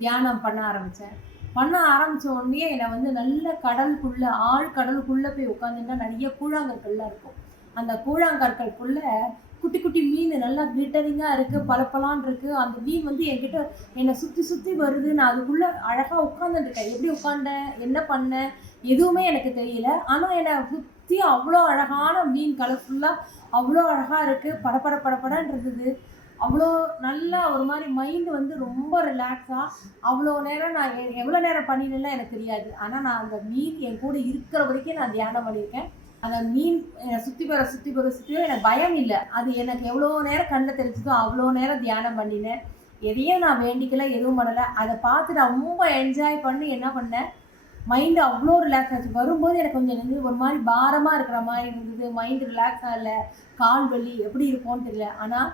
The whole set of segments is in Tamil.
தியானம் பண்ண ஆரம்பித்தேன் பண்ண ஆரம்பித்த உடனே என்னை வந்து நல்ல கடலுக்குள்ளே ஆழ் கடலுக்குள்ளே போய் உட்காந்துட்டா நிறைய கூழாங்கற்கள்லாம் இருக்கும். அந்த கூழாங்கற்களுக்குள்ளே குட்டி குட்டி மீன் நல்லா கிளிட்டரிங்காக இருக்குது பளபளன்னு இருக்குது அந்த மீன் வந்து என்கிட்ட என்னை சுற்றி சுற்றி வருது. நான் அதுக்குள்ளே அழகாக உட்காந்துருக்கேன் எப்படி உட்காந்தேன் என்ன பண்ணேன்? எதுவுமே எனக்கு தெரியல. ஆனால் என்னை சுற்றி அவ்வளோ அழகான மீன் கலர்ஃபுல்லாக அவ்வளோ அழகாக இருக்குது படப்பட படபடன்னு இருந்தது. அவ்வளோ நல்லா ஒரு மாதிரி மைண்டு வந்து ரொம்ப ரிலாக்ஸாக அவ்வளோ நேரம் நான் எவ்வளோ நேரம் பண்ணினேன்லாம் எனக்கு தெரியாது. ஆனால் நான் அந்த மீன் என் கூட இருக்கிற வரைக்கும் நான் தியானம் பண்ணியிருக்கேன். அந்த மீன் என்னை சுற்றி போகிற சுற்றி போகிற சுற்றி எனக்கு பயம் இல்லை. அது எனக்கு எவ்வளோ நேரம் கண்ணில் தெரிஞ்சதோ அவ்வளோ நேரம் தியானம் பண்ணினேன். எதையும் நான் வேண்டிக்கல எதுவும் பண்ணலை. அதை பார்த்து நான் ரொம்ப என்ஜாய் பண்ணி என்ன பண்ணேன்? மைண்டு அவ்வளோ ரிலாக்ஸ் ஆச்சு. வரும்போது எனக்கு கொஞ்சம் இருந்தது ஒரு மாதிரி பாரமாக இருக்கிற மாதிரி இருந்தது. மைண்டு ரிலாக்ஸ் ஆகலை கால் வலி எப்படி இருக்கும்னு தெரியல. ஆனால்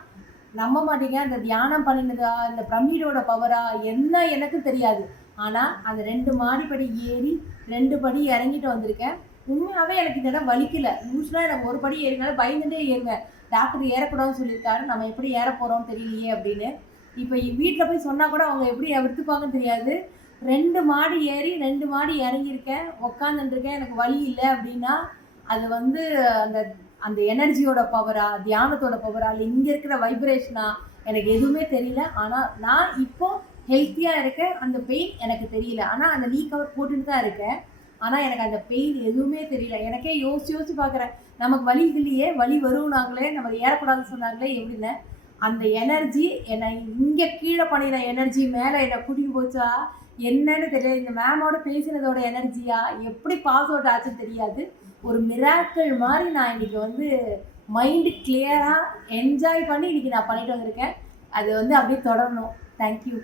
நம்ப மாட்டீங்க. அந்த தியானம் பண்ணினதா இந்த பிரமிடோட பவரா என்ன எனக்கு தெரியாது. ஆனால் அந்த ரெண்டு மாடிப்படி ஏறி ரெண்டு படி இறங்கிட்டு வந்திருக்கேன். உண்மையாகவே எனக்கு இந்த இடம் வலிக்கல. யூஸ்வலாக எனக்கு ஒரு படி ஏறினாலும் பயந்துட்டே ஏறுவேன். டாக்டர் ஏறக்கூடாதுன்னு சொல்லியிருக்காரு. நம்ம எப்படி ஏற போகிறோம்னு தெரியலையே அப்படின்னு. இப்போ வீட்டில் போய் சொன்னால் கூட அவங்க எப்படி எடுத்துப்பாங்கன்னு தெரியாது. ரெண்டு மாடி ஏறி ரெண்டு மாடி இறங்கியிருக்கேன். உக்காந்துருக்கேன் எனக்கு வலி இல்லை அப்படின்னா அது வந்து அந்த அந்த எனர்ஜியோட பவரா தியானத்தோட பவரா இல்லை இங்கே இருக்கிற வைப்ரேஷனா எனக்கு எதுவுமே தெரியல. ஆனால் நான் இப்போ ஹெல்த்தியாக இருக்கேன். அந்த பெயின் எனக்கு தெரியல. ஆனால் அந்த நீ கவர் போட்டுட்டு தான் இருக்கேன். ஆனால் எனக்கு அந்த பெயின் எதுவுமே தெரியல. எனக்கே யோசிச்சு யோசிச்சு பார்க்குறேன். நமக்கு வலி இல்லையே வலி வருவனாங்களே நம்ம ஏறக்கூடாதுன்னு சொன்னாங்களே எப்படின்னு. அந்த எனர்ஜி என்னை இங்கே கீழே பண்ணின எனர்ஜி மேலே என்னை கூட்டிட்டு போச்சா என்னன்னு தெரியல. இந்த மேமோட பேசினதோட எனர்ஜியா எப்படி பாஸ் அவுட் ஆச்சுன்னு தெரியாது. ஒரு மிராக்கள் மாதிரி நான் இன்னைக்கு வந்து மைண்டு கிளியராக என்ஜாய் பண்ணி இன்றைக்கி நான் பண்ணிட்டு வந்திருக்கேன். அது வந்து அப்படியே தொடரணும். தேங்க்யூ